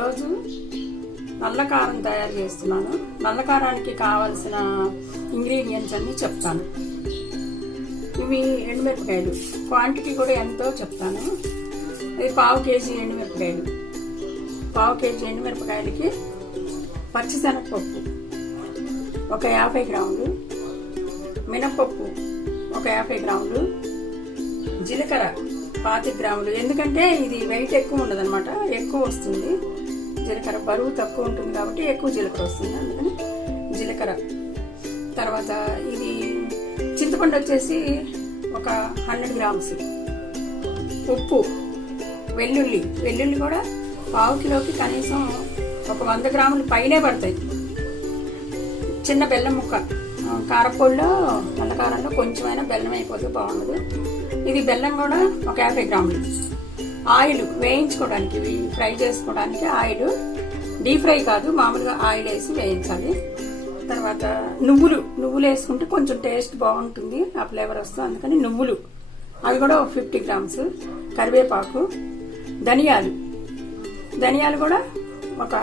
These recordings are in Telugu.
ఈరోజు నల్ల కారం తయారు చేస్తున్నాను. నల్ల కారానికి కావాల్సిన ఇంగ్రీడియంట్స్ అన్నీ చెప్తాను. ఇవి ఎండుమిరపకాయలు, క్వాంటిటీ కూడా ఎంతో చెప్తాను. ఇది 1/2 కేజీ ఎండుమిరపకాయలు. 1/2 కేజీ ఎండుమిరపకాయలకి పచ్చిశనగపప్పు ఒక 50 గ్రాములు, మినపప్పు ఒక 50 గ్రాములు, జీలకర్ర 25 గ్రాములు. ఎందుకంటే ఇది వెయిట్ ఎక్కువ ఉండదు అనమాట, ఎక్కువ వస్తుంది. జీలకర్ర బరువు తక్కువ ఉంటుంది కాబట్టి ఎక్కువ జీలకర్ర వస్తుంది, అందుకని జీలకర్ర. తర్వాత ఇది చింతపండు వచ్చేసి ఒక 100 గ్రామ్స్, ఉప్పు, వెల్లుల్లి కూడా 1/2 కిలోకి కనీసం ఒక 100 గ్రాములు పైనే పడతాయి. చిన్న బెల్లం ముక్క, కారపొడిలో నల్ల కారంలో కొంచెమైనా బెల్లం అయిపోతే బాగుండదు. ఇది బెల్లం కూడా ఒక 50 గ్రాములు. ఆయిల్ వేయించుకోవడానికి, ఇవి ఫ్రై చేసుకోవడానికి ఆయిల్, డీప్ ఫ్రై కాదు, మామూలుగా ఆయిల్ వేసి వేయించాలి. తర్వాత నువ్వులు వేసుకుంటే కొంచెం టేస్ట్ బాగుంటుంది, ఆ ఫ్లేవర్ వస్తుంది, అందుకని నువ్వులు అవి కూడా ఒక 50 గ్రామ్స్. కరివేపాకు, ధనియాలు కూడా ఒక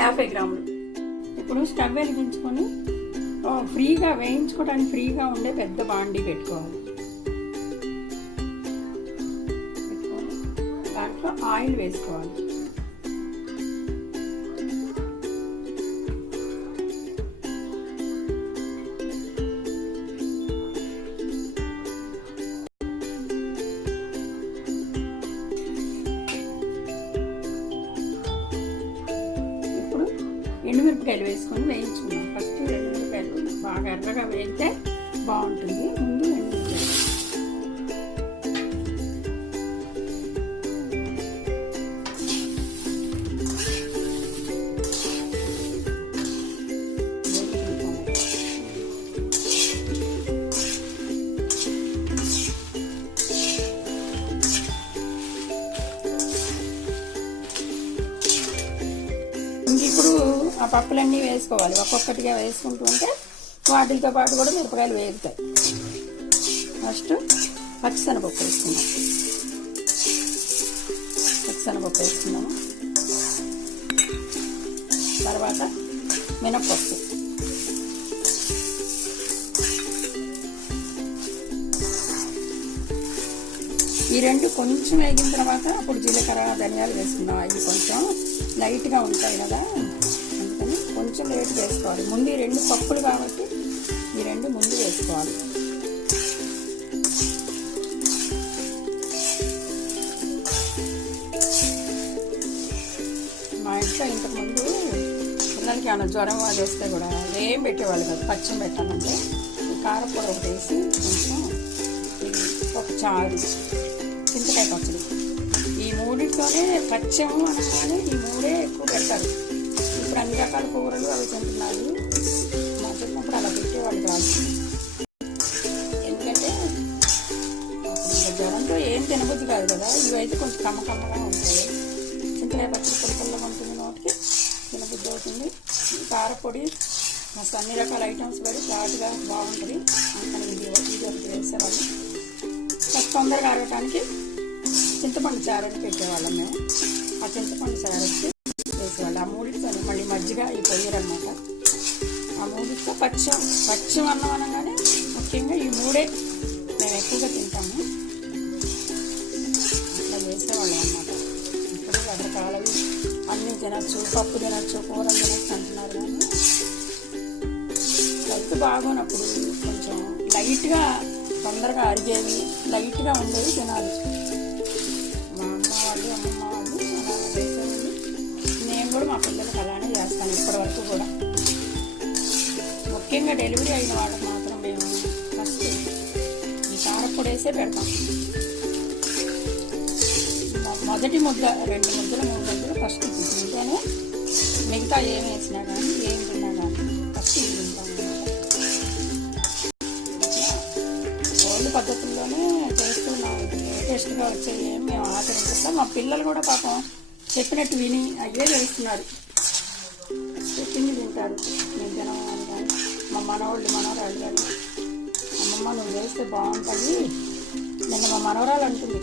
50 గ్రాములు. ఇప్పుడు స్టవ్ వెలిగించుకొని ఫ్రీగా వేయించుకోవడానికి ఫ్రీగా ఉండే పెద్ద బాండీ పెట్టుకోవాలి. దాంట్లో ఆయిల్ వేసుకోవాలి. ఇప్పుడు ఎండుమిరపకాయలు వేసుకొని వేయించుకున్నాం. ఫస్ట్ ఎండుమిరపకాయలు బాగా ఎర్రగా వేయితే బాగుంటుంది. ముందు ఎండుమిరపకాయలు ఇప్పుడు ఆ పప్పులన్నీ వేసుకోవాలి. ఒక్కొక్కటిగా వేసుకుంటూ ఉంటే వాటితో పాటు కూడా మిరపకాయలు వేగుతాయి. ఫస్ట్ పచ్చిశనగపప్పు వేసుకున్నాము. తర్వాత మినపప్పు, ఈ రెండు కొంచెం వేగిన తర్వాత అప్పుడు జీలకర్ర, ధనియాలు వేసుకున్నాం. అవి కొంచెం లైట్గా ఉంటాయి కదా, అందుకని కొంచెం లేట్ వేసుకోవాలి. ముందు ఈ 2 పప్పులు కాబట్టి ఈ 2 ముందు వేసుకోవాలి. మా ఇంట్లో ఇంతకుముందు పిల్లలకి ఏమైనా జ్వరం అది వస్తే కూడా ఏం పెట్టేవాళ్ళు కాదు, పచ్చం పెట్టాలంటే ఈ కారపొడి ఒకటి వేసి కొంచెం ఒక చారు, చింతకాయ పచ్చడి, ఈ మూడింటితోనే పచ్చము అనగానే ఈ 3 ఎక్కువ పెడతారు. ఇప్పుడు అన్ని రకాల కూరలు అవి తింటున్నారు. మా చిన్నప్పుడు అలా పెట్టేవాళ్ళు కాదు. ఎందుకంటే అప్పుడు జ్వరంతో ఏం తినబుద్ధి కాదు కదా, ఇవైతే కొంచెం కమ్మగా ఉంటాయి. చింతకాయ పచ్చడి పుల్లగా ఉంటుంది, నోటికి తినబుద్ధి అవుతుంది. కారపొడి మస్తు అన్ని రకాల ఐటమ్స్ పెట్టి ఘాటుగా బాగుంటుంది. అందుకని ఇది ఒకటి వేసేవాళ్ళు. తొందరగా అరగటానికి చింతపండు చారు అని పెట్టేవాళ్ళం మేము. ఆ చింతపండు చారు వచ్చి వేసేవాళ్ళు. ఆ మూడితో మళ్ళీ మజ్జిగ ఈ పొయ్యరన్నమాట. ఆ మూడితో పచ్చం అన్నం అనగానే ముఖ్యంగా ఈ 3 మేము ఎక్కువగా తింటాము. అట్లా చేసేవాళ్ళం అన్నమాట. ఇప్పుడు రకరకాలవి అన్నీ తినచ్చు, పప్పు తినచ్చు, కూరలు తినచ్చు అంటున్నారు. కానీ హెల్త్ బాగోనప్పుడు కొంచెం లైట్గా తొందరగా అరిగేవి, లైట్గా ఉండేవి తినాలి. మా అమ్మమ్మ వాళ్ళు అలా చేసేవాళ్ళు. నేను కూడా మా పిల్లలకు అలానే చేస్తాను ఇప్పటి వరకు కూడా. ముఖ్యంగా డెలివరీ అయిన వాళ్ళకి మాత్రం మేము ఫస్ట్ ఈ కారపొడి వేసే పెడతాం. మొదటి ముద్ద, 2 ముద్దలు 3 ముద్దలు ఫస్ట్ తింటేనే మిగతా ఏం వేసినా కానీ ఏం తిన్నా కానీ ఫస్ట్ ఇది తింటాం. పద్ధతుల్లోనే చేస్తున్నాం. టేస్ట్గా వచ్చాయి మేము ఆచరించాం. మా పిల్లలు కూడా పాపం చెప్పినట్టు విని అయ్యే చేస్తున్నారు, చెప్పింది తింటారు. నేను తినమని కానీ మా మనవరాళ్ళు కానీ అమ్మమ్మ నువ్వు చేస్తే బాగుంటుంది. నిన్న మా మనవరాలు అంటుంది,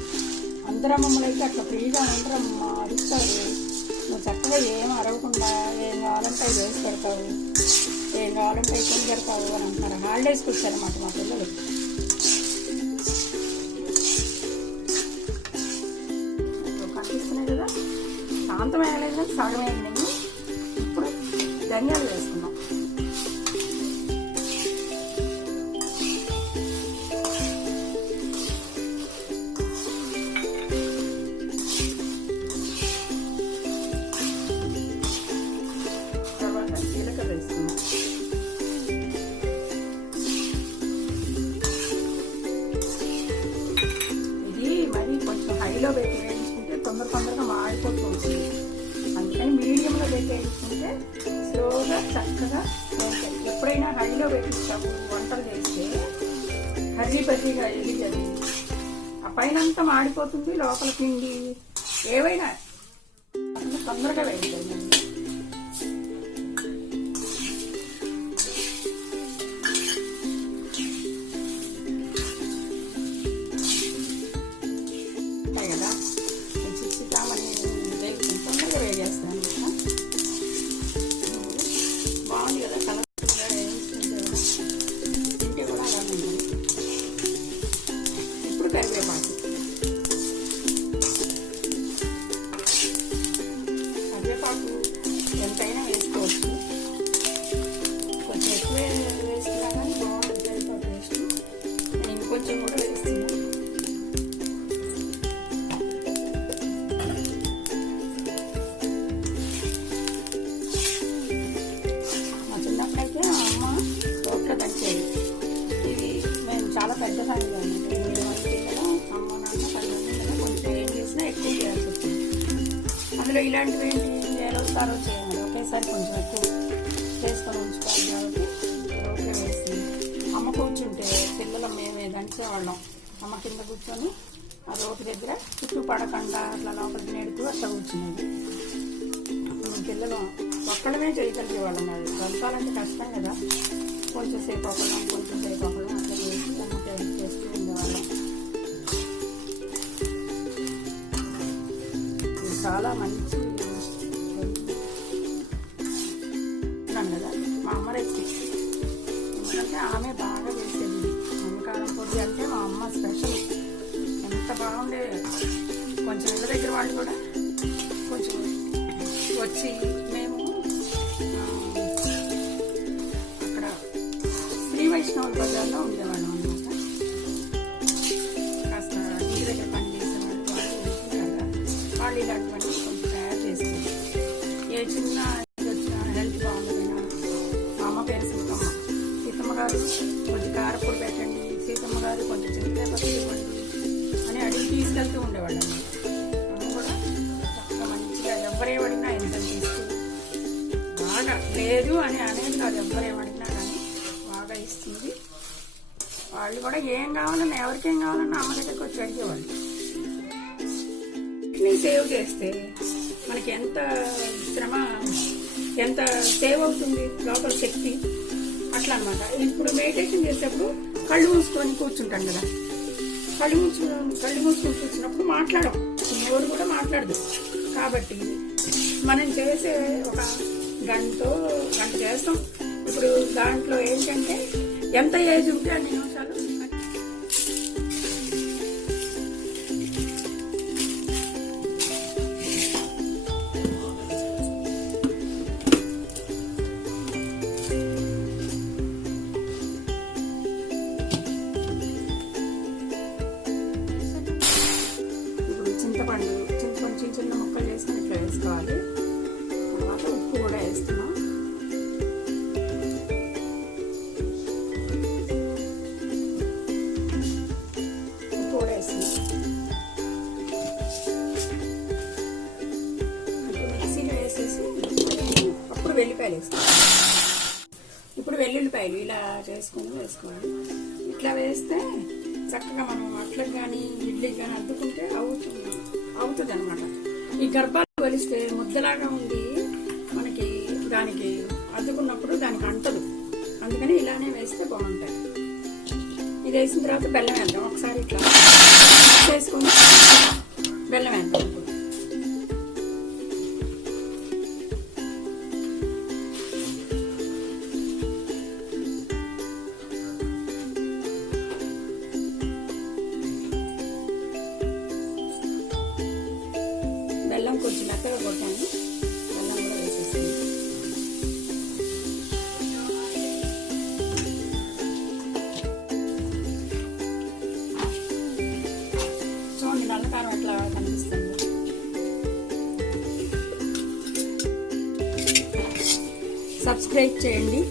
అందరూ అమ్మమ్మలు అయితే అట్లా ఫ్రీగా ఉండరమ్మా, అడుగుతారు నువ్వు చక్కగా ఏం అరవకుండా ఏం కావాలంటే అవి వేసి పెడతావు, ఏం కావాలంటే అవి కొని పెడతావు అని అంటున్నారు. హాలిడేస్కి వచ్చారన్నమాట మా పిల్లలు. కనిపిస్తున్నాయి కదా, శాంతం వేయలేదు కానీ సగం వేయలేదు. ఇప్పుడు ధనియాలు వేసుకున్నాం. హైలో పెట్టి వేయించుకుంటే తొందరగా మాడిపోతూ ఉంటుంది. అందుకని మీడియంలో పెట్టి వేయించుకుంటే స్లోగా చక్కగా వేస్తాయి. ఎప్పుడైనా హైలో పెట్టించాము వంటలు చేస్తే కర్రీ ఎదిగది, ఆ పైన అంతా మాడిపోతుంది, లోపల పిండి ఏవైనా తొందరగా వేయించాలి. కదా చిక్కుతామని తొందరగా వేగేస్తాను. బాగుంది కదా, కలర్ఫుల్గా వేయించుకుంటే తింటే కూడా అలానే ఉంది. ఇప్పుడు కరివేపాకు ఎంతైనా వేసుకోవచ్చు. కొంచెం ఎక్కువే వేసుకున్నా కానీ బాగుంటుంది కరివేపాకు టేస్ట్. నేను ఇంకొంచెం కూడా వేస్తున్నాను. చాలా పెద్ద ఫ్యామిలీ అన్నమాట. 7 మంది పిల్లలు, అమ్మ నాన్న 10 మంది పిల్లలు. కొంచెం ఏం చేసినా ఎక్కువ చేయాల్సి వచ్చింది. అందులో ఇలాంటివి ఏంటి వేస్తారో చేయాలి, ఒకేసారి కొంచెం ఎక్కువ చేసుకొని ఉంచుకోవాలి. కాబట్టి రోట్లో వేసి అమ్మ కూర్చుంటే పిల్లలు మేమే దంచేవాళ్ళం. అమ్మ కింద కూర్చొని ఆ రోటి దగ్గర చుట్టూ పడకుండా అట్లా లోపలికి నెడుతూ అట్లా కూర్చునేది. పిల్లలు ఒక్కడమే చేయగలిగేవాళ్ళం. అది దంచాలంటే కష్టం కదా, కొంచెం సేపు ఒకళ్ళం అట్లా చేసి అమ్మకి హెల్ప్ చేస్తూ ఉండేవాళ్ళం. ఇది చాలా మంచి కదా మా అమ్మ రెసిపీ. ఎందుకంటే ఆమె బాగా చేసేది. కారపొడి అంటే మా అమ్మ స్పెషల్. ఎంత బాగుండేది. కొంచెం ఇళ్ళ దగ్గర వాళ్ళు కూడా కొంచెం వచ్చి మేము వైష్ణవుల బజార్లో ఉండేవాళ్ళం అనమాట. కాస్త ఇంటి దగ్గర పని చేసేవాళ్ళు వాళ్ళు ఇలాంటివన్నీ కొంచెం తయారు చేసుకుంటారు. ఏ చిన్న వచ్చిన హెల్త్ బాగుండైనా మా అమ్మ పేరు సీతమ్మ గారు కొంచెం కారపొడి పెట్టండి, సీతమ్మ గారు కొంచెం చింతపత్తి ఇవ్వండి అని అడిగి తీసుకెళ్తూ ఉండేవాళ్ళు అనమాట. అమ్మ కూడా చక్కగా మంచిగా ఎవరేమడినా ఎంత తీస్తూ బాగా లేదు అని అనేది కాదు, ఎవరేమడినా కానీ బాగా ఇస్తుంది. వాళ్ళు కూడా ఏం కావాలన్నా ఎవరికేం కావాలన్నా అమ్మ దగ్గరికి వచ్చి అడిగేవాళ్ళు. వీటిని సేవ్ చేస్తే మనకి ఎంత శ్రమ, ఎంత సేవ్ అవుతుంది లోపల శక్తి అట్లా అనమాట. ఇప్పుడు మెడిటేషన్ చేసేటప్పుడు కళ్ళు మూసుకొని కూర్చుంటాం కదా, కళ్ళు మూసుకొని కూర్చున్నప్పుడు మాట్లాడం, ఎవరు కూడా మాట్లాడదు. కాబట్టి మనం చేసే ఒక గంట చేస్తాం. ఇప్పుడు దాంట్లో ఏంటంటే ఎంత ఏజ్ ఉంటే అన్ని నిమిషాలు చింతపండు చిన్న ముక్కలు చేసుకొని ఇట్లా వేసుకోవాలి. తర్వాత ఉప్పు కూడా వేస్తున్నాం. మిక్సీలో వేసేసి అప్పుడు వెల్లిపాయలు వేసుకోవాలి. ఇప్పుడు వెల్లుల్లిపాయలు ఇలా చేసుకొని వేసుకోవాలి. ఇట్లా వేస్తే చక్కగా మనం అట్లకు కానీ ఇడ్లీకి కానీ అద్దుకుంటే అవుతుంది అనమాట. ఈ గర్భాలు వలిస్తే ముద్దలాగా ఉండి మనకి దానికి అద్దుకున్నప్పుడు దానికి అంటదు. అందుకని ఇలానే వేస్తే బాగుంటాయి. ఇది వేసిన తర్వాత బెల్లం వేద్దాం. ఒకసారి ఇట్లా వేసుకుని బెల్లం వేద్దాం. మెత్తగా కొట్టాను. బెల్లం కూడా వేసేసాను. చూడండి నల్ల కారం ఎట్లా కనిపిస్తుంది. సబ్స్క్రైబ్ చేయండి.